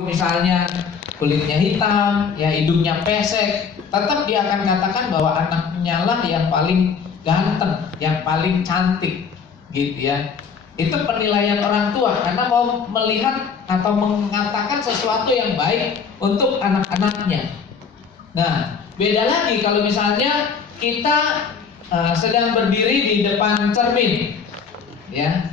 misalnya kulitnya hitam, ya hidungnya pesek, tetap dia akan katakan bahwa anaknya lah yang paling ganteng, yang paling cantik, gitu ya. Itu penilaian orang tua karena mau melihat atau mengatakan sesuatu yang baik untuk anak-anaknya. Nah, beda lagi kalau misalnya kita sedang berdiri di depan cermin, ya.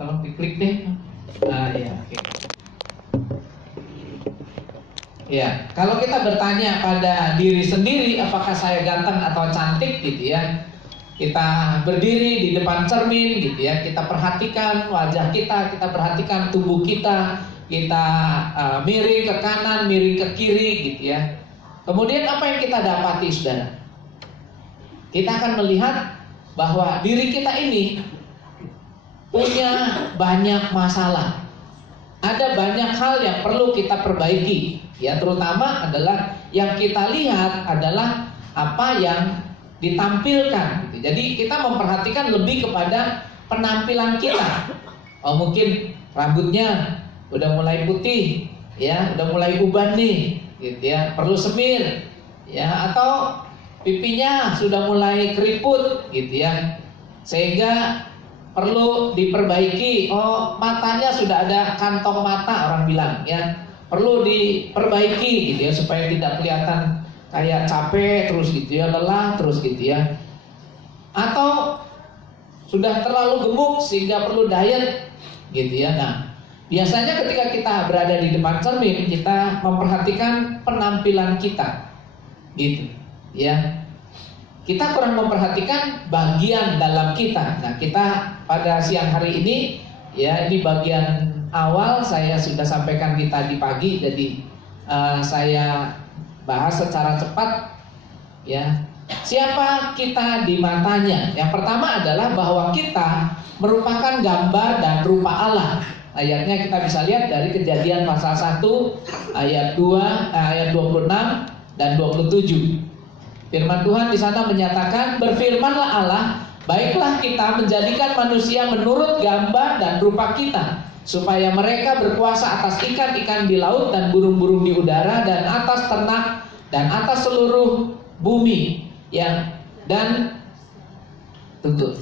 Tolong diklik deh. Ya, oke. Ya, kalau kita bertanya pada diri sendiri apakah saya ganteng atau cantik gitu ya. Kita berdiri di depan cermin gitu ya. Kita perhatikan wajah kita perhatikan tubuh kita miring ke kanan, miring ke kiri gitu ya. Kemudian apa yang kita dapati, saudara? Kita akan melihat bahwa diri kita ini punya banyak masalah. Ada banyak hal yang perlu kita perbaiki. Ya, terutama adalah yang kita lihat adalah apa yang ditampilkan. Jadi kita memperhatikan lebih kepada penampilan kita. Oh, mungkin rambutnya udah mulai putih, ya, udah mulai uban nih, gitu ya, perlu semir, ya, atau pipinya sudah mulai keriput, gitu ya, sehingga perlu diperbaiki. Oh, matanya sudah ada kantong mata, orang bilang ya, perlu diperbaiki gitu ya, supaya tidak kelihatan kayak capek terus gitu ya, lelah terus gitu ya. Atau sudah terlalu gemuk sehingga perlu diet gitu ya. Nah, biasanya ketika kita berada di depan cermin, kita memperhatikan penampilan kita gitu ya. Kita kurang memperhatikan bagian dalam kita. Nah, kita pada siang hari ini, ya, ini bagian awal saya sudah sampaikan di tadi pagi, jadi saya bahas secara cepat, ya. Siapa kita di matanya? Yang pertama adalah bahwa kita merupakan gambar dan rupa Allah. Ayatnya kita bisa lihat dari Kejadian pasal 1 ayat 2 ayat 26 dan 27. Firman Tuhan di sana menyatakan, berfirmanlah Allah, baiklah kita menjadikan manusia menurut gambar dan rupa kita, supaya mereka berkuasa atas ikan-ikan di laut dan burung-burung di udara dan atas ternak dan atas seluruh bumi, ya, dan tunggu.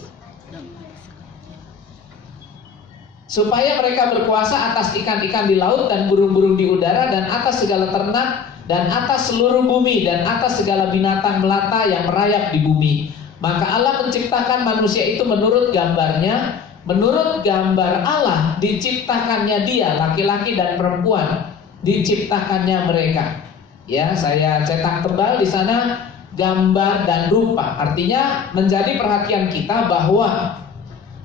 Supaya mereka berkuasa atas ikan-ikan di laut dan burung-burung di udara dan atas segala ternak dan atas seluruh bumi dan atas segala binatang melata yang merayap di bumi. Maka Allah menciptakan manusia itu menurut gambarnya, menurut gambar Allah diciptakannya dia, laki-laki dan perempuan diciptakannya mereka. Ya, saya cetak tebal di sana gambar dan rupa. Artinya menjadi perhatian kita bahwa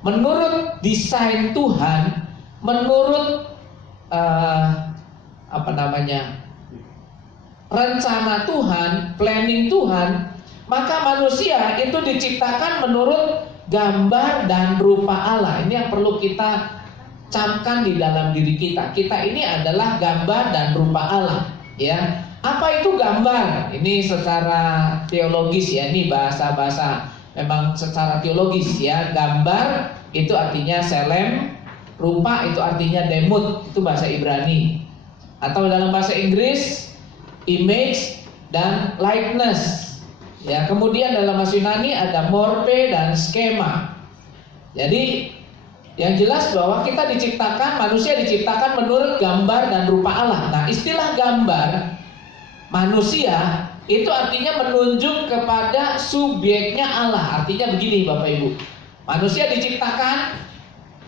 menurut desain Tuhan, menurut rencana Tuhan, planning Tuhan, maka manusia itu diciptakan menurut gambar dan rupa Allah. Ini yang perlu kita camkan di dalam diri kita. Kita ini adalah gambar dan rupa Allah, ya. Apa itu gambar? Ini secara teologis, ya, ini bahasa-bahasa memang secara teologis, ya. Gambar itu artinya selem, rupa itu artinya demut, itu bahasa Ibrani. Atau dalam bahasa Inggris image dan likeness, ya. Kemudian dalam bahasa Yunani ada morphe dan skema. Jadi yang jelas bahwa kita diciptakan, manusia diciptakan menurut gambar dan rupa Allah. Nah, istilah gambar manusia itu artinya menunjuk kepada subjeknya Allah. Artinya begini, Bapak Ibu, manusia diciptakan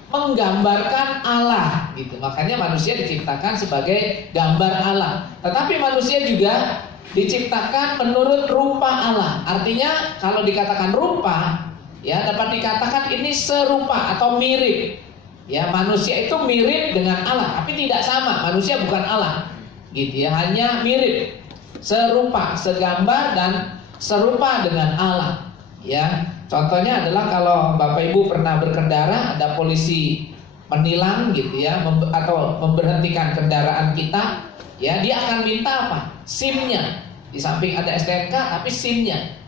menggambarkan Allah gitu. Makanya manusia diciptakan sebagai gambar Allah. Tetapi manusia juga diciptakan menurut rupa Allah. Artinya kalau dikatakan rupa, ya, dapat dikatakan ini serupa atau mirip. Ya, manusia itu mirip dengan Allah, tapi tidak sama. Manusia bukan Allah. Gitu ya, hanya mirip, serupa, segambar dan serupa dengan Allah. Ya. Contohnya adalah kalau Bapak Ibu pernah berkendara, ada polisi menilang gitu ya, atau memberhentikan kendaraan kita, ya dia akan minta apa? SIM-nya. Di samping ada STNK, tapi SIM-nya.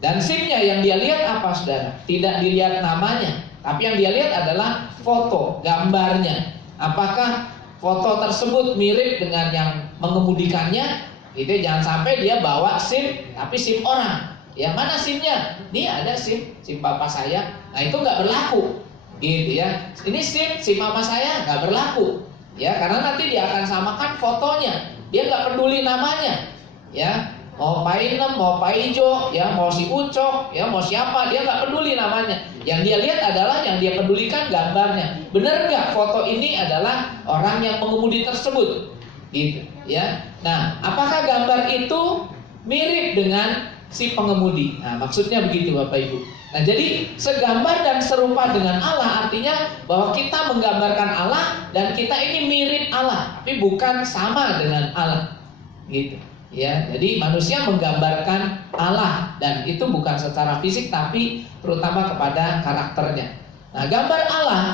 Dan SIM-nya yang dia lihat apa, saudara? Tidak dilihat namanya, tapi yang dia lihat adalah foto, gambarnya. Apakah foto tersebut mirip dengan yang mengemudikannya? Itu jangan sampai dia bawa SIM, tapi SIM orang. Ya mana SIM-nya? Nih ada SIM bapak saya. Nah itu nggak berlaku, gitu ya. Ini SIM mama saya nggak berlaku, ya karena nanti dia akan samakan fotonya. Dia nggak peduli namanya, ya mau Pak Inem, mau Pak Ijo, ya mau si Ucok, ya mau siapa, dia nggak peduli namanya. Yang dia lihat adalah yang dia pedulikan gambarnya. Benar nggak foto ini adalah orang yang mengemudi tersebut, gitu ya. Nah apakah gambar itu mirip dengan si pengemudi? Nah maksudnya begitu Bapak Ibu. Nah jadi segambar dan serupa dengan Allah artinya bahwa kita menggambarkan Allah dan kita ini mirip Allah, tapi bukan sama dengan Allah, gitu ya. Jadi manusia menggambarkan Allah dan itu bukan secara fisik tapi terutama kepada karakternya. Nah gambar Allah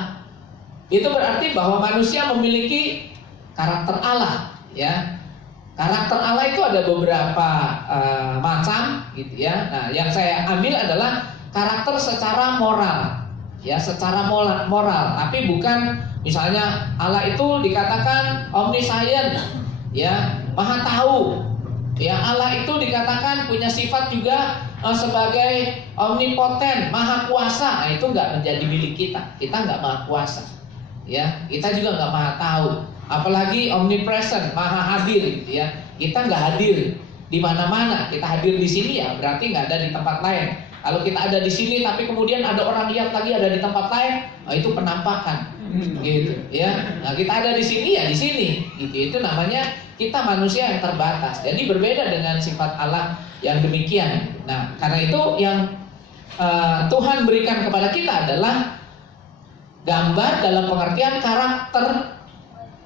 itu berarti bahwa manusia memiliki karakter Allah, ya. Karakter Allah itu ada beberapa macam, gitu ya. Nah, yang saya ambil adalah karakter secara moral, ya, secara moral. Tapi bukan misalnya Allah itu dikatakan omniscient, ya, maha tahu. Ya, Allah itu dikatakan punya sifat juga sebagai omnipoten, maha kuasa. Nah, itu nggak menjadi milik kita. Kita nggak maha kuasa, ya. Kita juga nggak maha tahu. Apalagi omnipresent, maha hadir, gitu ya. Kita nggak hadir di mana-mana. Kita hadir di sini ya berarti nggak ada di tempat lain. Kalau kita ada di sini tapi kemudian ada orang lihat lagi ada di tempat lain, nah itu penampakan, gitu ya. Nah kita ada di sini ya di sini, gitu. Itu namanya kita manusia yang terbatas. Jadi berbeda dengan sifat Allah yang demikian. Nah karena itu yang Tuhan berikan kepada kita adalah gambar dalam pengertian karakter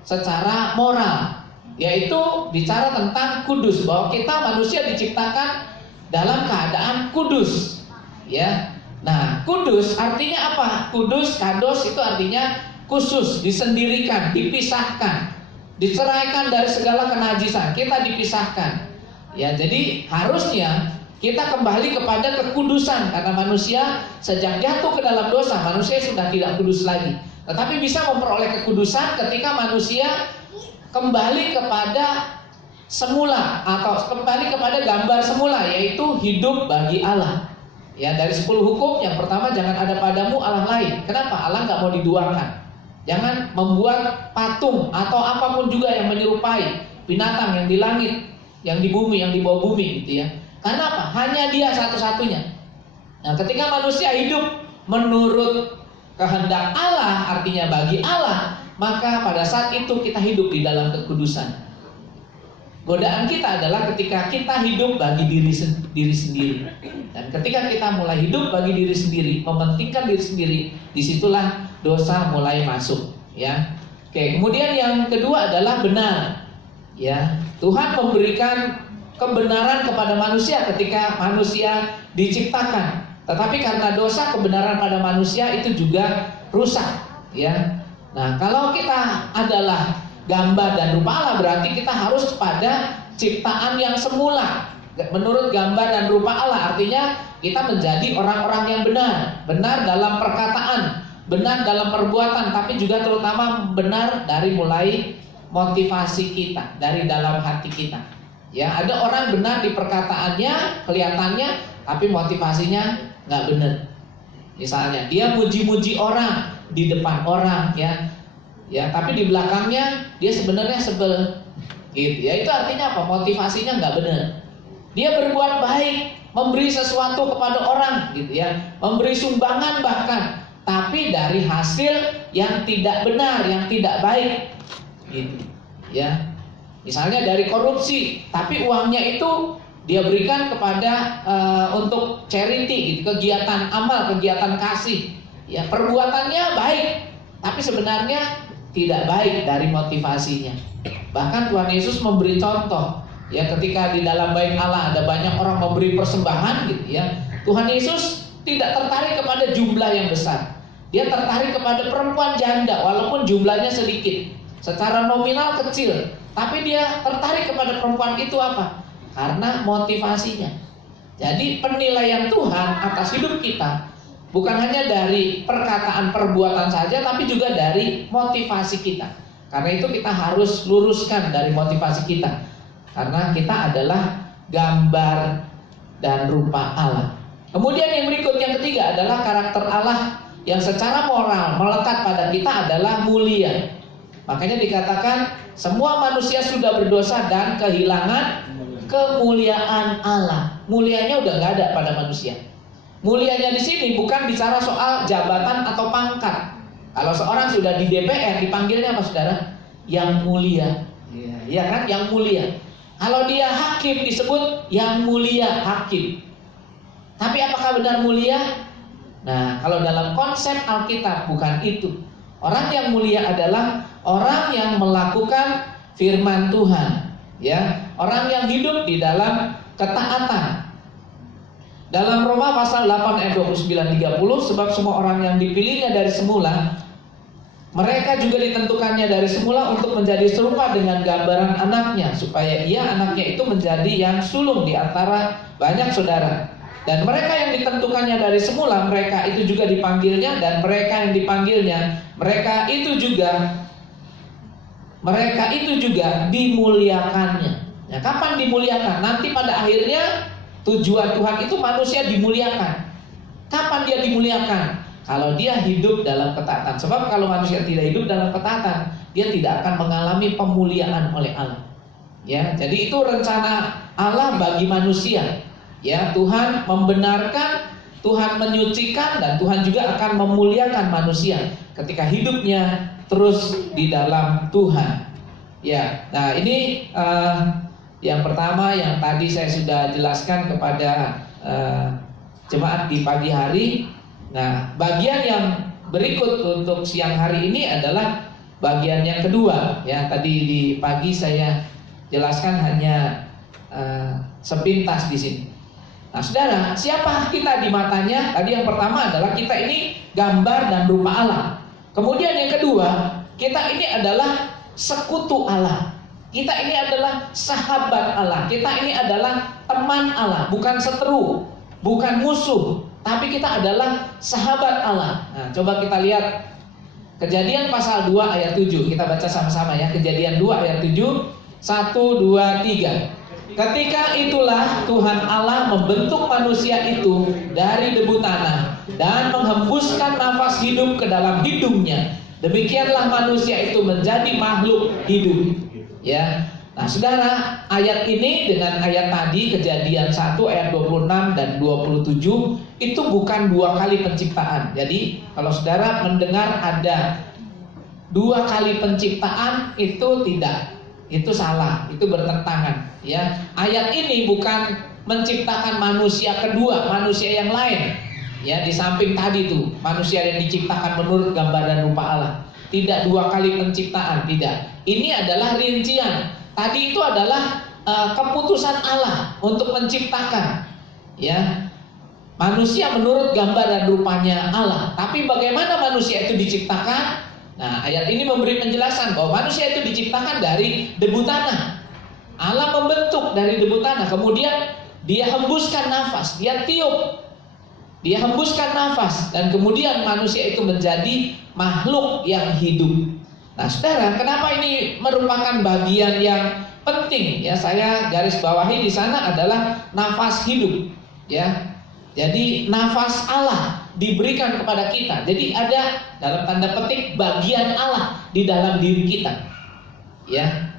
secara moral, yaitu bicara tentang kudus, bahwa kita manusia diciptakan dalam keadaan kudus, ya. Nah, kudus artinya apa? Kudus, kados itu artinya khusus, disendirikan, dipisahkan, diceraikan dari segala kenajisan. Kita dipisahkan, ya. Jadi harusnya kita kembali kepada kekudusan karena manusia sejak jatuh ke dalam dosa, manusia sudah tidak kudus lagi. Tetapi bisa memperoleh kekudusan ketika manusia kembali kepada semula atau kembali kepada gambar semula, yaitu hidup bagi Allah. Ya, dari 10 hukum yang pertama jangan ada padamu Allah lain. Kenapa? Allah nggak mau diduakan. Jangan membuat patung atau apapun juga yang menyerupai binatang yang di langit, yang di bumi, yang di bawah bumi, gitu ya. Karena apa? Hanya Dia satu-satunya. Nah, ketika manusia hidup menurut kehendak Allah, artinya bagi Allah, maka pada saat itu kita hidup di dalam kekudusan. Godaan kita adalah ketika kita hidup bagi diri sendiri. Dan ketika kita mulai hidup bagi diri sendiri, mementingkan diri sendiri, disitulah dosa mulai masuk, ya. Oke, kemudian yang kedua adalah benar, ya. Tuhan memberikan kebenaran kepada manusia ketika manusia diciptakan. Tetapi karena dosa, kebenaran pada manusia itu juga rusak, ya. Nah, kalau kita adalah gambar dan rupa Allah, berarti kita harus pada ciptaan yang semula menurut gambar dan rupa Allah. Artinya kita menjadi orang-orang yang benar, benar dalam perkataan, benar dalam perbuatan, tapi juga terutama benar dari mulai motivasi kita, dari dalam hati kita. Ya, ada orang benar di perkataannya, kelihatannya, tapi motivasinya nggak benar. Misalnya dia muji-muji orang di depan orang, ya, tapi di belakangnya dia sebenarnya sebel, gitu. Ya, itu artinya apa? Motivasinya nggak benar. Dia berbuat baik, memberi sesuatu kepada orang, gitu ya, memberi sumbangan bahkan, tapi dari hasil yang tidak benar, yang tidak baik, gitu. Ya, misalnya dari korupsi, tapi uangnya itu dia berikan kepada untuk charity, gitu, kegiatan amal, kegiatan kasih. Ya, perbuatannya baik, tapi sebenarnya tidak baik dari motivasinya. Bahkan Tuhan Yesus memberi contoh, ya, ketika di dalam bait Allah ada banyak orang memberi persembahan, gitu ya. Tuhan Yesus tidak tertarik kepada jumlah yang besar, Dia tertarik kepada perempuan janda walaupun jumlahnya sedikit, secara nominal kecil, tapi dia tertarik kepada perempuan itu apa? Karena motivasinya. Jadi penilaian Tuhan atas hidup kita bukan hanya dari perkataan perbuatan saja, tapi juga dari motivasi kita. Karena itu kita harus luruskan dari motivasi kita, karena kita adalah gambar dan rupa Allah. Kemudian yang berikut, yang ketiga adalah karakter Allah yang secara moral melekat pada kita adalah mulia. Makanya dikatakan semua manusia sudah berdosa dan kehilangan kemuliaan Allah. Mulianya udah nggak ada pada manusia. Mulianya di sini bukan bicara soal jabatan atau pangkat. Kalau seorang sudah di DPR dipanggilnya apa, saudara? Yang mulia. Iya kan? Yang mulia. Kalau dia hakim disebut yang mulia hakim. Tapi apakah benar mulia? Nah, kalau dalam konsep Alkitab bukan itu. Orang yang mulia adalah orang yang melakukan firman Tuhan, ya, orang yang hidup di dalam ketaatan. Dalam Roma pasal 8 ayat 29-30, sebab semua orang yang dipilihnya dari semula, mereka juga ditentukannya dari semula untuk menjadi serupa dengan gambaran anaknya, supaya ia anaknya itu menjadi yang sulung di antara banyak saudara. Dan mereka yang ditentukannya dari semula, mereka itu juga dipanggilnya, dan mereka yang dipanggilnya, mereka itu juga dimuliakannya. Nah, kapan dimuliakan? Nanti pada akhirnya tujuan Tuhan itu manusia dimuliakan. Kapan dia dimuliakan? Kalau dia hidup dalam ketaatan. Sebab kalau manusia tidak hidup dalam ketaatan, dia tidak akan mengalami pemuliaan oleh Allah. Ya, jadi itu rencana Allah bagi manusia. Ya, Tuhan membenarkan, Tuhan menyucikan, dan Tuhan juga akan memuliakan manusia ketika hidupnya terus di dalam Tuhan. Ya, nah ini yang pertama yang tadi saya sudah jelaskan kepada jemaat di pagi hari. Nah, bagian yang berikut untuk siang hari ini adalah bagian yang kedua. Ya, tadi di pagi saya jelaskan hanya sepintas di sini. Nah, saudara, siapa kita di matanya? Tadi yang pertama adalah kita ini gambar dan rupa Allah. Kemudian yang kedua, kita ini adalah sekutu Allah. Kita ini adalah sahabat Allah. Kita ini adalah teman Allah, bukan seteru, bukan musuh, tapi kita adalah sahabat Allah. Nah, coba kita lihat Kejadian pasal 2 ayat 7. Kita baca sama-sama ya. Kejadian 2 ayat 7. 1, 2, 3. Ketika itulah Tuhan Allah membentuk manusia itu dari debu tanah dan menghembuskan nafas hidup ke dalam hidungnya. Demikianlah manusia itu menjadi makhluk hidup. Ya. Nah, saudara, ayat ini dengan ayat tadi Kejadian 1 ayat 26 dan 27 itu bukan dua kali penciptaan. Jadi, kalau saudara mendengar ada dua kali penciptaan, itu tidak. Itu salah, itu bertentangan, ya. Ayat ini bukan menciptakan manusia kedua, manusia yang lain. Ya, di samping tadi itu, manusia yang diciptakan menurut gambar dan rupa Allah. Tidak dua kali penciptaan, tidak. Ini adalah rincian. Tadi itu adalah keputusan Allah untuk menciptakan, ya, manusia menurut gambar dan rupanya Allah. Tapi bagaimana manusia itu diciptakan? Nah, ayat ini memberi penjelasan bahwa manusia itu diciptakan dari debu tanah. Allah membentuk dari debu tanah, kemudian dia hembuskan nafas, dia tiup, dia hembuskan nafas, dan kemudian manusia itu menjadi makhluk yang hidup. Nah, saudara, kenapa ini merupakan bagian yang penting? Ya, saya garis bawahi di sana adalah nafas hidup. Ya, jadi nafas Allah diberikan kepada kita. Jadi ada dalam tanda petik bagian Allah di dalam diri kita. Ya,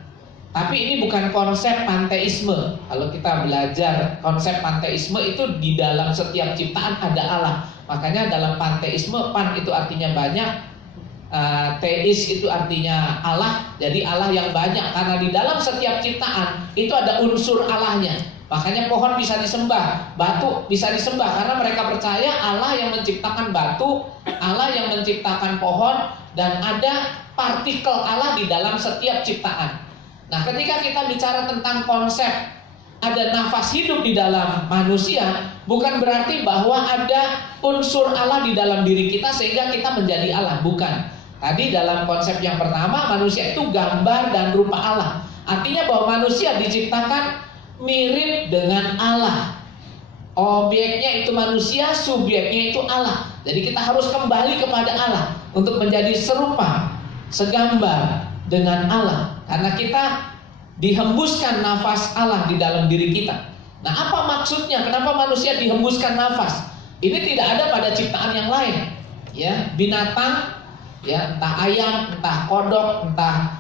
tapi ini bukan konsep panteisme. Kalau kita belajar konsep panteisme itu di dalam setiap ciptaan ada Allah. Makanya dalam panteisme, pan itu artinya banyak. Teis itu artinya Allah, jadi Allah yang banyak. Karena di dalam setiap ciptaan itu ada unsur Allahnya. Makanya pohon bisa disembah, batu bisa disembah, karena mereka percaya Allah yang menciptakan batu, Allah yang menciptakan pohon, dan ada partikel Allah di dalam setiap ciptaan. Nah, ketika kita bicara tentang konsep ada nafas hidup di dalam manusia, bukan berarti bahwa ada unsur Allah di dalam diri kita sehingga kita menjadi Allah. Bukan. Tadi dalam konsep yang pertama, manusia itu gambar dan rupa Allah. Artinya bahwa manusia diciptakan mirip dengan Allah. Objeknya itu manusia, subjeknya itu Allah. Jadi kita harus kembali kepada Allah untuk menjadi serupa, segambar dengan Allah. Karena kita dihembuskan nafas Allah di dalam diri kita. Nah, apa maksudnya? Kenapa manusia dihembuskan nafas? Ini tidak ada pada ciptaan yang lain. Ya, binatang, ya, entah ayam, entah kodok, entah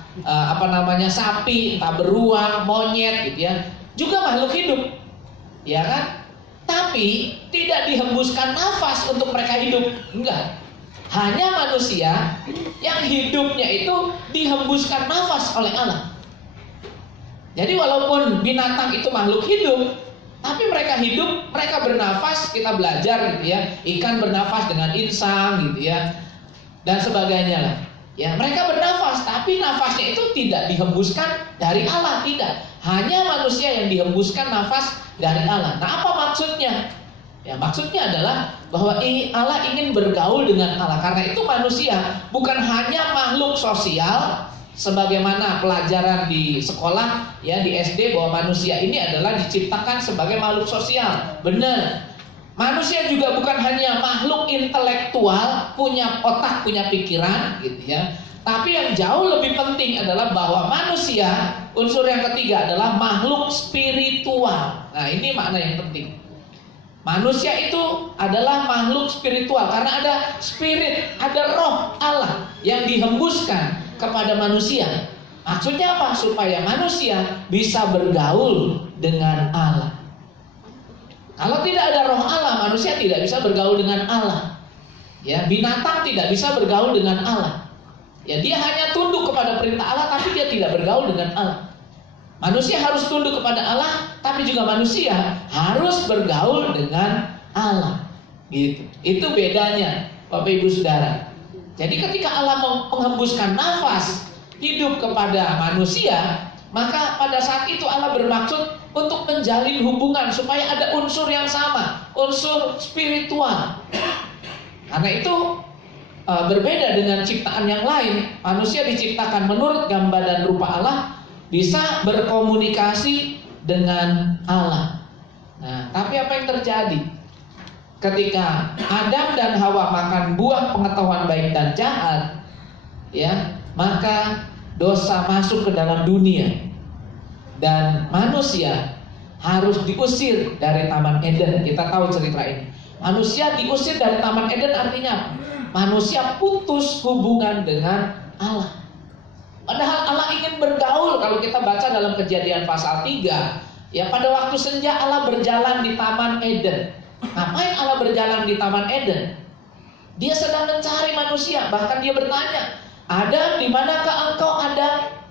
sapi, entah beruang, monyet, gitu ya, juga makhluk hidup, ya kan? Tapi tidak dihembuskan nafas untuk mereka hidup, enggak. Hanya manusia yang hidupnya itu dihembuskan nafas oleh Allah. Jadi walaupun binatang itu makhluk hidup, tapi mereka hidup, mereka bernafas, kita belajar gitu ya. Ikan bernafas dengan insang gitu ya, dan sebagainya lah. Ya, mereka bernafas, tapi nafasnya itu tidak dihembuskan dari Allah, tidak. Hanya manusia yang dihembuskan nafas dari Allah. Nah, apa maksudnya? Ya, maksudnya adalah bahwa Allah ingin bergaul dengan Allah. Karena itu manusia bukan hanya makhluk sosial, sebagaimana pelajaran di sekolah, ya, di SD, bahwa manusia ini adalah diciptakan sebagai makhluk sosial. Benar. Manusia juga bukan hanya makhluk intelektual, punya otak, punya pikiran, gitu ya. Tapi yang jauh lebih penting adalah bahwa manusia, unsur yang ketiga adalah makhluk spiritual. Nah, ini makna yang penting. Manusia itu adalah makhluk spiritual karena ada spirit, ada roh Allah yang dihembuskan kepada manusia. Maksudnya apa? Supaya manusia bisa bergaul dengan Allah. Kalau tidak ada roh Allah, manusia tidak bisa bergaul dengan Allah. Ya, binatang tidak bisa bergaul dengan Allah. Ya, dia hanya tunduk kepada perintah Allah, tapi dia tidak bergaul dengan Allah. Manusia harus tunduk kepada Allah, tapi juga manusia harus bergaul dengan Allah. Gitu. Itu bedanya, Bapak Ibu Saudara. Jadi ketika Allah menghembuskan nafas hidup kepada manusia, maka pada saat itu Allah bermaksud untuk menjalin hubungan supaya ada unsur yang sama, unsur spiritual. Karena itu berbeda dengan ciptaan yang lain. Manusia diciptakan menurut gambar dan rupa Allah, bisa berkomunikasi dengan Allah. Nah, tapi apa yang terjadi? Ketika Adam dan Hawa makan buah pengetahuan baik dan jahat, ya, maka dosa masuk ke dalam dunia. Dan manusia harus diusir dari Taman Eden. Kita tahu cerita ini. Manusia diusir dari Taman Eden artinya manusia putus hubungan dengan Allah. Padahal Allah ingin bergaul. Kalau kita baca dalam Kejadian pasal 3, ya, pada waktu senja Allah berjalan di Taman Eden. Ngapain Allah berjalan di Taman Eden? Dia sedang mencari manusia. Bahkan dia bertanya, Adam, di manakah engkau, Adam?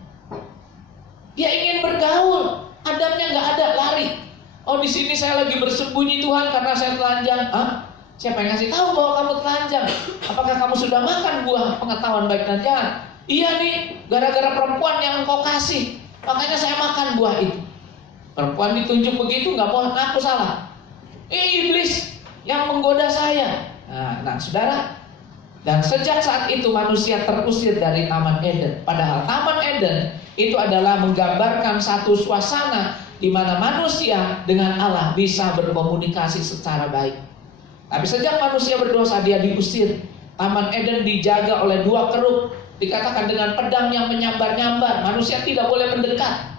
Dia ingin bergaul. Adamnya nggak ada, lari. Oh, di sini saya lagi bersembunyi Tuhan karena saya telanjang. Hah? Siapa yang ngasih tahu bahwa kamu telanjang? Apakah kamu sudah makan buah pengetahuan baik dan jahat? Iya nih, gara-gara perempuan yang engkau kasih, makanya saya makan buah itu. Perempuan ditunjuk begitu, nggak mau ngaku salah. Iblis yang menggoda saya. Nah, saudara. Dan sejak saat itu manusia terusir dari Taman Eden. Padahal Taman Eden itu adalah menggambarkan satu suasana di mana manusia dengan Allah bisa berkomunikasi secara baik. Tapi sejak manusia berdosa, dia diusir. Taman Eden dijaga oleh dua keruk, dikatakan dengan pedang yang menyambar-nyambar. Manusia tidak boleh mendekat.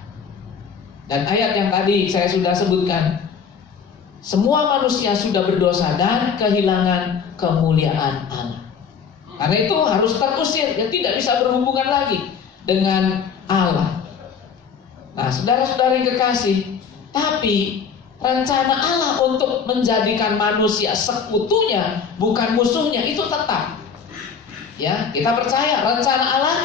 Dan ayat yang tadi saya sudah sebutkan, semua manusia sudah berdosa dan kehilangan kemuliaan Allah. Karena itu harus terusir, dia tidak bisa berhubungan lagi dengan Allah. Nah, saudara-saudara yang kekasih, tapi rencana Allah untuk menjadikan manusia sekutunya, bukan musuhnya, itu tetap. Ya, kita percaya rencana Allah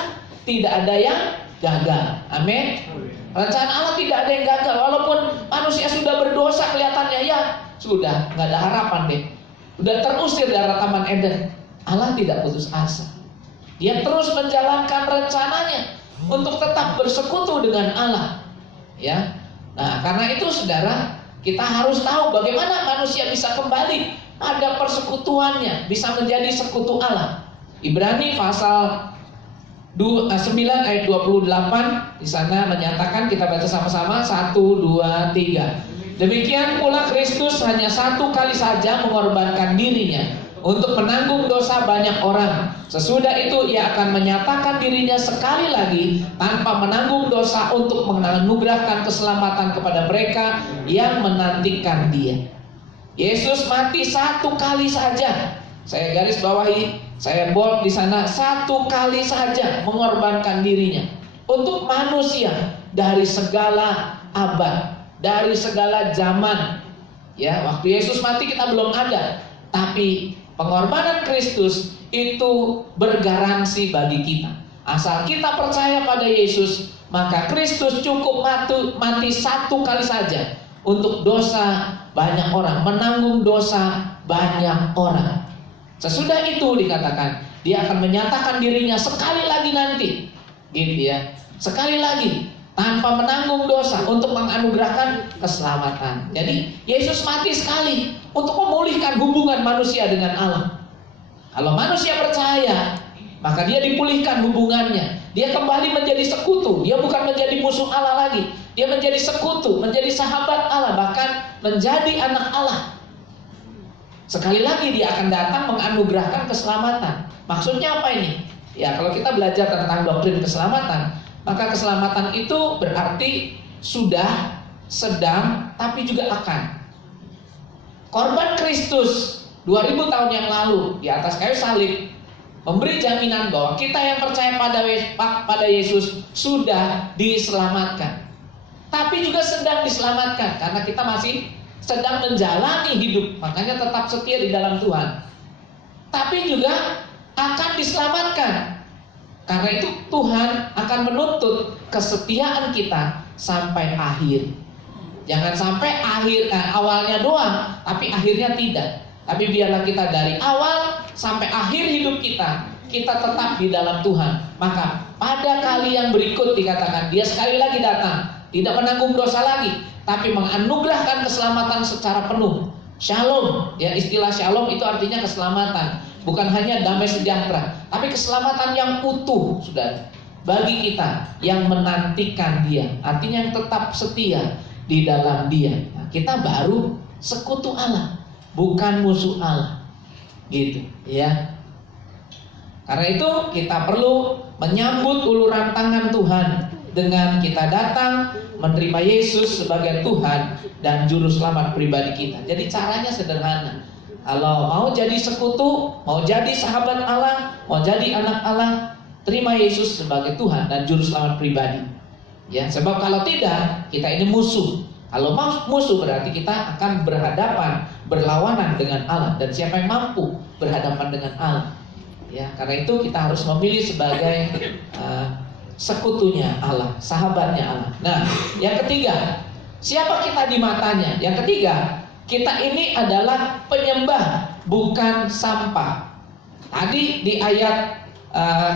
tidak ada yang gagal. Amin. Rencana Allah tidak ada yang gagal. Walaupun manusia sudah berdosa kelihatannya, ya sudah nggak ada harapan deh. Udah terusir dari Taman Eden. Allah tidak putus asa. Dia terus menjalankan rencananya untuk tetap bersekutu dengan Allah. Ya. Nah, karena itu saudara, kita harus tahu bagaimana manusia bisa kembali pada persekutuannya bisa menjadi sekutu Allah. Ibrani pasal 9 ayat 28 di sana menyatakan, kita baca sama-sama 1, 2, 3. Demikian pula Kristus hanya satu kali saja mengorbankan dirinya untuk menanggung dosa banyak orang. Sesudah itu ia akan menyatakan dirinya sekali lagi tanpa menanggung dosa untuk menganugerahkan keselamatan kepada mereka yang menantikan Dia. Yesus mati satu kali saja. Saya garis bawahi, saya bold di sana, satu kali saja mengorbankan dirinya untuk manusia dari segala abad, dari segala zaman. Ya, waktu Yesus mati kita belum ada, tapi pengorbanan Kristus itu bergaransi bagi kita. Asal kita percaya pada Yesus, maka Kristus cukup mati satu kali saja untuk dosa banyak orang, menanggung dosa banyak orang. Sesudah itu dikatakan, Dia akan menyatakan dirinya sekali lagi nanti, gitu ya, sekali lagi tanpa menanggung dosa untuk menganugerahkan keselamatan. Jadi Yesus mati sekali untuk memulihkan hubungan manusia dengan Allah. Kalau manusia percaya, maka dia dipulihkan hubungannya. Dia kembali menjadi sekutu. Dia bukan menjadi musuh Allah lagi. Dia menjadi sekutu, menjadi sahabat Allah, bahkan menjadi anak Allah. Sekali lagi Dia akan datang menganugerahkan keselamatan. Maksudnya apa ini? Ya, kalau kita belajar tentang doktrin keselamatan, maka keselamatan itu berarti sudah, sedang, tapi juga akan. Korban Kristus 2000 tahun yang lalu di atas kayu salib memberi jaminan bahwa kita yang percaya pada Yesus sudah diselamatkan. Tapi juga sedang diselamatkan karena kita masih sedang menjalani hidup, makanya tetap setia di dalam Tuhan. Tapi juga akan diselamatkan. Karena itu Tuhan akan menuntut kesetiaan kita sampai akhir. Jangan sampai awalnya doang, tapi akhirnya tidak. Tapi biarlah kita dari awal sampai akhir hidup kita tetap di dalam Tuhan. Maka pada kali yang berikut dikatakan, Dia sekali lagi datang, tidak menanggung dosa lagi, tapi menganugerahkan keselamatan secara penuh. Shalom, ya, istilah shalom itu artinya keselamatan. Bukan hanya damai sejahtera, tapi keselamatan yang utuh, saudara, bagi kita yang menantikan Dia. Artinya yang tetap setia di dalam Dia. Nah, kita baru sekutu Allah, bukan musuh Allah, gitu, ya. Karena itu kita perlu menyambut uluran tangan Tuhan dengan kita datang menerima Yesus sebagai Tuhan dan Juru Selamat pribadi kita. Jadi caranya sederhana. Kalau mau jadi sekutu, mau jadi sahabat Allah, mau jadi anak Allah, terima Yesus sebagai Tuhan dan Juru Selamat pribadi. Ya, sebab kalau tidak, kita ini musuh. Kalau musuh berarti kita akan berlawanan dengan Allah. Dan siapa yang mampu berhadapan dengan Allah? Ya, karena itu kita harus memilih sebagai sekutunya Allah, sahabatnya Allah. Nah, yang ketiga, siapa kita di matanya? Yang ketiga, kita ini adalah penyembah, bukan sampah. Tadi di ayat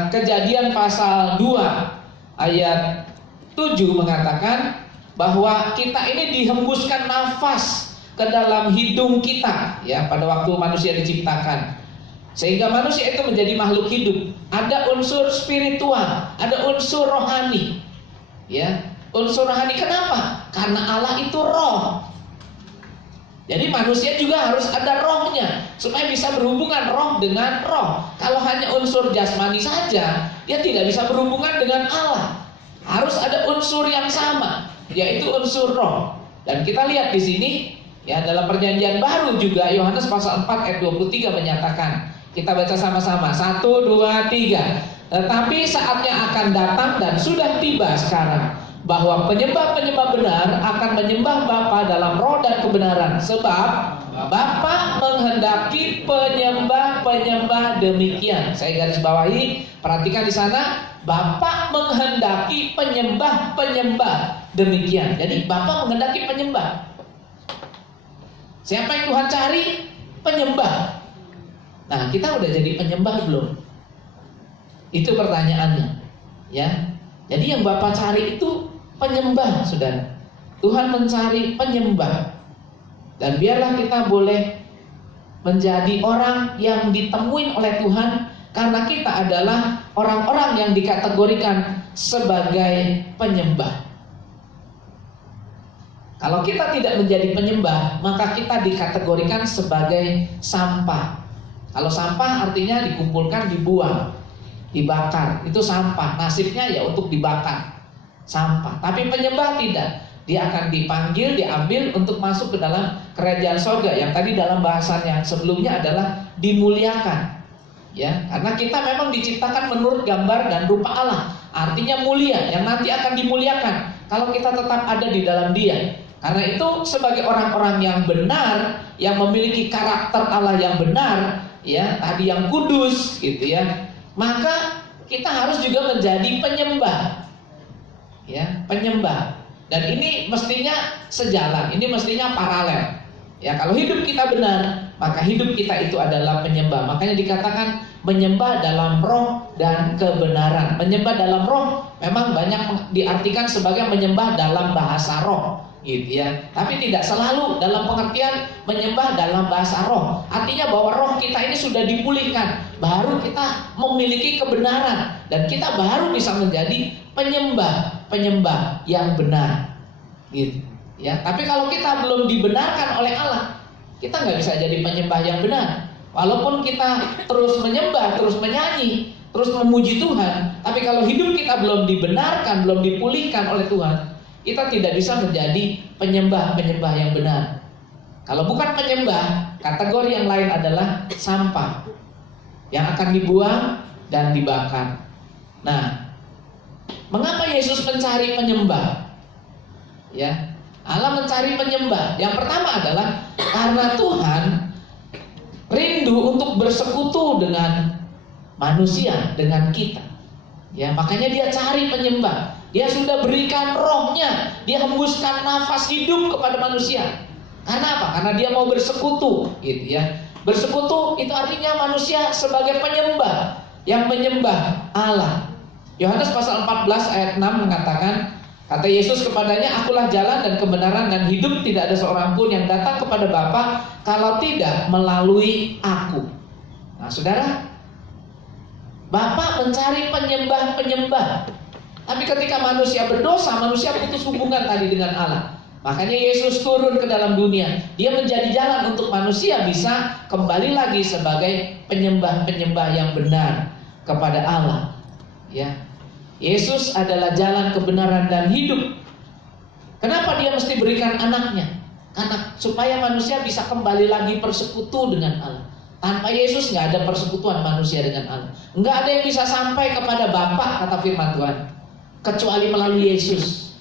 Kejadian pasal 2 ayat 7 mengatakan bahwa kita ini dihembuskan nafas ke dalam hidung kita, ya, pada waktu manusia diciptakan. Sehingga manusia itu menjadi makhluk hidup. Ada unsur spiritual, ada unsur rohani. Ya, unsur rohani kenapa? Karena Allah itu roh. Jadi manusia juga harus ada rohnya supaya bisa berhubungan roh dengan roh. Kalau hanya unsur jasmani saja, dia tidak bisa berhubungan dengan Allah. Harus ada unsur yang sama, yaitu unsur roh. Dan kita lihat di sini, ya, dalam Perjanjian Baru juga Yohanes pasal 4 ayat 23 menyatakan. Kita baca sama-sama, 1, 2, 3. Tetapi saatnya akan datang dan sudah tiba sekarang, bahwa penyembah-penyembah benar akan menyembah Bapa dalam roh dan kebenaran. Sebab Bapa menghendaki penyembah-penyembah demikian. Saya garis bawahi, perhatikan di sana, Bapa menghendaki penyembah-penyembah demikian. Jadi Bapa menghendaki penyembah. Siapa yang Tuhan cari? Penyembah. Nah, kita udah jadi penyembah belum? Itu pertanyaannya, ya. Jadi yang Bapa cari itu penyembah, saudara. Tuhan mencari penyembah. Dan biarlah kita boleh menjadi orang yang ditemuin oleh Tuhan, karena kita adalah orang-orang yang dikategorikan sebagai penyembah. Kalau kita tidak menjadi penyembah, maka kita dikategorikan sebagai sampah. Kalau sampah artinya dikumpulkan, dibuang, dibakar, itu sampah. Nasibnya ya untuk dibakar, sampah. Tapi penyembah tidak. Dia akan dipanggil, diambil untuk masuk ke dalam kerajaan sorga. Yang tadi dalam bahasan yang sebelumnya adalah dimuliakan. Ya, karena kita memang diciptakan menurut gambar dan rupa Allah. Artinya mulia, yang nanti akan dimuliakan kalau kita tetap ada di dalam Dia. Karena itu sebagai orang-orang yang benar, yang memiliki karakter Allah yang benar, ya, tadi yang kudus gitu ya, maka kita harus juga menjadi penyembah. Ya, penyembah. Dan ini mestinya sejalan, ini mestinya paralel. Ya, kalau hidup kita benar, maka hidup kita itu adalah penyembah. Makanya dikatakan menyembah dalam roh dan kebenaran. Menyembah dalam roh memang banyak diartikan sebagai menyembah dalam bahasa roh, gitu ya. Tapi tidak selalu dalam pengertian menyembah dalam bahasa roh. Artinya bahwa roh kita ini sudah dipulihkan, baru kita memiliki kebenaran dan kita baru bisa menjadi penyembah yang benar, gitu ya. Tapi kalau kita belum dibenarkan oleh Allah, kita nggak bisa jadi penyembah yang benar. Walaupun kita terus menyembah, terus menyanyi, terus memuji Tuhan, tapi kalau hidup kita belum dibenarkan, belum dipulihkan oleh Tuhan, kita tidak bisa menjadi penyembah yang benar. Kalau bukan penyembah, kategori yang lain adalah sampah yang akan dibuang dan dibakar. Nah, mengapa Yesus mencari penyembah? Ya, Allah mencari penyembah. Yang pertama adalah karena Tuhan rindu untuk bersekutu dengan manusia, dengan kita. Ya, makanya Dia cari penyembah. Dia sudah berikan rohnya, Dia hembuskan nafas hidup kepada manusia. Karena apa? Karena Dia mau bersekutu, gitu ya. Bersekutu itu artinya manusia sebagai penyembah yang menyembah Allah. Yohanes pasal 14 ayat 6 mengatakan, kata Yesus kepadanya, akulah jalan dan kebenaran dan hidup, tidak ada seorang pun yang datang kepada Bapa kalau tidak melalui aku. Nah, saudara, Bapa mencari penyembah. Tapi ketika manusia berdosa, manusia putus hubungan tadi dengan Allah. Makanya Yesus turun ke dalam dunia. Dia menjadi jalan untuk manusia bisa kembali lagi sebagai penyembah yang benar kepada Allah. Ya, Yesus adalah jalan kebenaran dan hidup. Kenapa Dia mesti berikan anaknya? Karena supaya manusia bisa kembali lagi bersekutu dengan Allah. Tanpa Yesus nggak ada persekutuan manusia dengan Allah. Nggak ada yang bisa sampai kepada Bapa, kata firman Tuhan, kecuali melalui Yesus.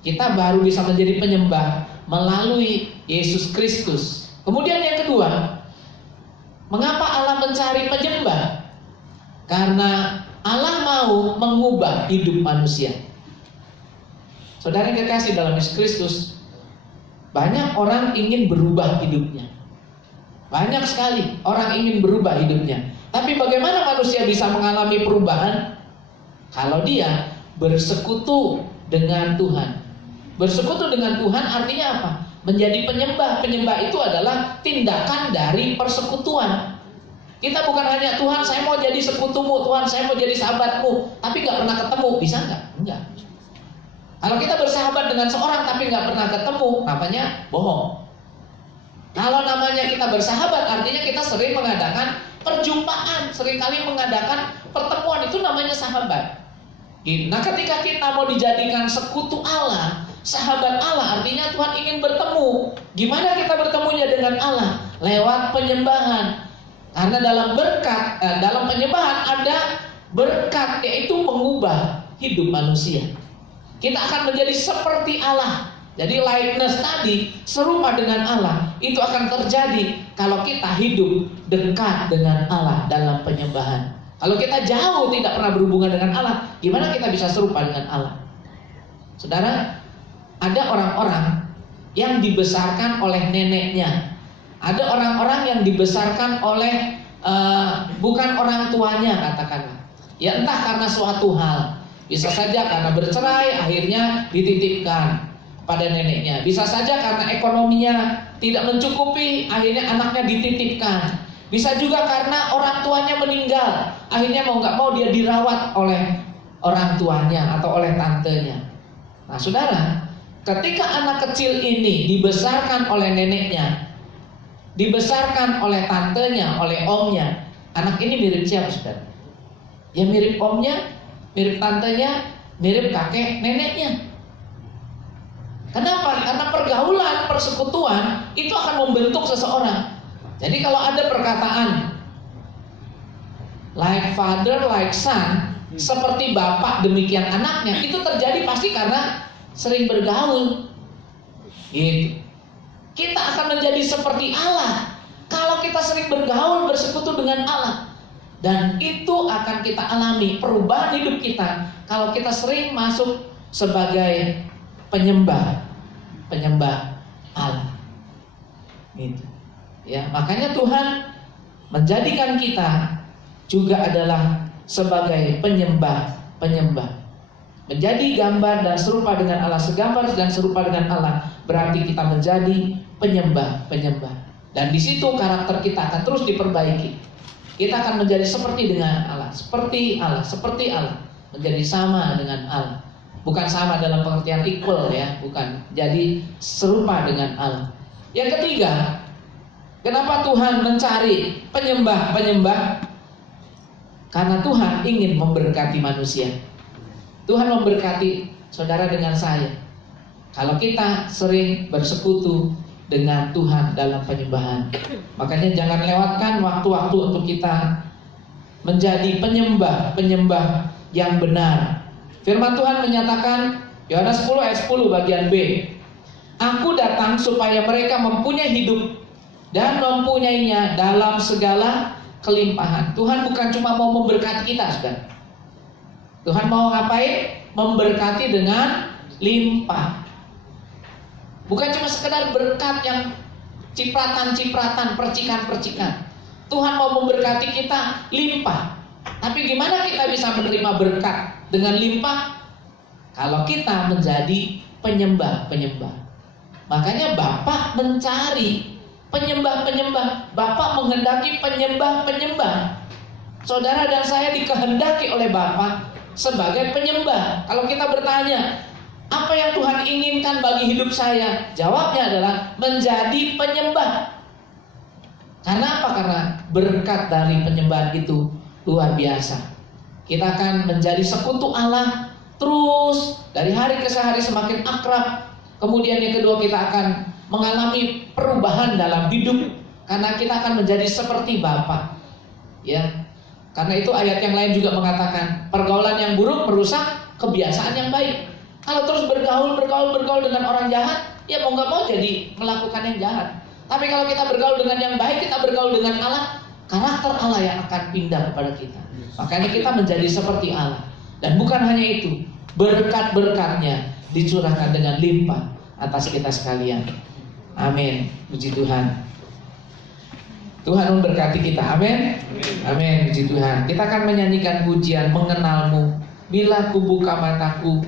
Kita baru bisa menjadi penyembah melalui Yesus Kristus. Kemudian yang kedua, mengapa Allah mencari penyembah? Karena Allah mau mengubah hidup manusia. Saudara yang kekasih dalam Yesus Kristus, banyak orang ingin berubah hidupnya. Banyak sekali orang ingin berubah hidupnya. Tapi bagaimana manusia bisa mengalami perubahan? Kalau dia bersekutu dengan Tuhan. Bersekutu dengan Tuhan artinya apa? Menjadi penyembah. Penyembah itu adalah tindakan dari persekutuan. Kita bukan hanya Tuhan saya mau jadi sekutumu, Tuhan saya mau jadi sahabatmu, tapi gak pernah ketemu, bisa gak? Enggak. Kalau kita bersahabat dengan seorang tapi gak pernah ketemu, namanya bohong. Kalau namanya kita bersahabat, artinya kita sering mengadakan perjumpaan, seringkali mengadakan pertemuan, itu namanya sahabat. Nah, ketika kita mau dijadikan sekutu Allah, sahabat Allah, artinya Tuhan ingin bertemu. Gimana kita bertemunya dengan Allah? Lewat penyembahan. Karena dalam penyembahan ada berkat, yaitu mengubah hidup manusia. Kita akan menjadi seperti Allah. Jadi likeness tadi, serupa dengan Allah, itu akan terjadi kalau kita hidup dekat dengan Allah dalam penyembahan. Kalau kita jauh tidak pernah berhubungan dengan Allah, gimana kita bisa serupa dengan Allah? Saudara, ada orang-orang yang dibesarkan oleh neneknya. Ada orang-orang yang dibesarkan oleh bukan orang tuanya, katakanlah. Ya entah karena suatu hal, bisa saja karena bercerai akhirnya dititipkan. pada neneknya. Bisa saja karena ekonominya tidak mencukupi, akhirnya anaknya dititipkan. Bisa juga karena orang tuanya meninggal, akhirnya mau nggak mau dia dirawat oleh orang tuanya atau oleh tantenya. Nah saudara, ketika anak kecil ini dibesarkan oleh neneknya, dibesarkan oleh tantenya, oleh omnya, anak ini mirip siapa saudara? Ya mirip omnya, mirip tantenya, mirip kakek neneknya. Kenapa? Karena pergaulan, persekutuan itu akan membentuk seseorang. Jadi kalau ada perkataan like father, like son, seperti bapak demikian anaknya, itu terjadi pasti karena sering bergaul. Gitu. Kita akan menjadi seperti Allah kalau kita sering bergaul, bersekutu dengan Allah. Dan itu akan kita alami perubahan hidup kita kalau kita sering masuk sebagai penyembah Allah. Gitu. Ya, makanya Tuhan menjadikan kita juga adalah sebagai penyembah. Menjadi gambar dan serupa dengan Allah, segambar dan serupa dengan Allah, berarti kita menjadi penyembah. Dan di situ karakter kita akan terus diperbaiki. Kita akan menjadi seperti dengan Allah, seperti Allah, menjadi sama dengan Allah. Bukan sama dalam pengertian equal ya, bukan. Jadi serupa dengan Allah. Yang ketiga, kenapa Tuhan mencari penyembah? Karena Tuhan ingin memberkati manusia. Tuhan memberkati saudara dengan saya. Kalau kita sering bersekutu dengan Tuhan dalam penyembahan. Makanya jangan lewatkan waktu-waktu untuk kita menjadi penyembah yang benar. Firman Tuhan menyatakan, Yohanes 10 ayat 10 bagian B, Aku datang supaya mereka mempunyai hidup dan mempunyainya dalam segala kelimpahan. Tuhan bukan cuma mau memberkati kita, saudara. Tuhan mau ngapain? Memberkati dengan limpah. Bukan cuma sekedar berkat yang cipratan-cipratan, percikan-percikan. Tuhan mau memberkati kita limpah. Tapi gimana kita bisa menerima berkat dengan limpah? Kalau kita menjadi penyembah. Makanya Bapak mencari penyembah. Bapak menghendaki penyembah. Saudara dan saya dikehendaki oleh Bapak sebagai penyembah. Kalau kita bertanya, apa yang Tuhan inginkan bagi hidup saya? Jawabnya adalah menjadi penyembah. Karena apa? Karena berkat dari penyembahan itu luar biasa. Kita akan menjadi sekutu Allah terus dari hari ke hari semakin akrab. Kemudian yang kedua, kita akan mengalami perubahan dalam hidup karena kita akan menjadi seperti Bapa. Ya. Karena itu ayat yang lain juga mengatakan pergaulan yang buruk merusak kebiasaan yang baik. Kalau terus bergaul dengan orang jahat, ya mau nggak mau jadi melakukan yang jahat. Tapi kalau kita bergaul dengan yang baik, kita bergaul dengan Allah, karakter Allah yang akan pindah kepada kita. Makanya kita menjadi seperti Allah. Dan bukan hanya itu, berkat-berkatnya dicurahkan dengan limpah atas kita sekalian. Amin. Puji Tuhan. Tuhan memberkati kita. Amin. Amin. Puji Tuhan. Kita akan menyanyikan pujian mengenalmu. Bila ku buka mataku,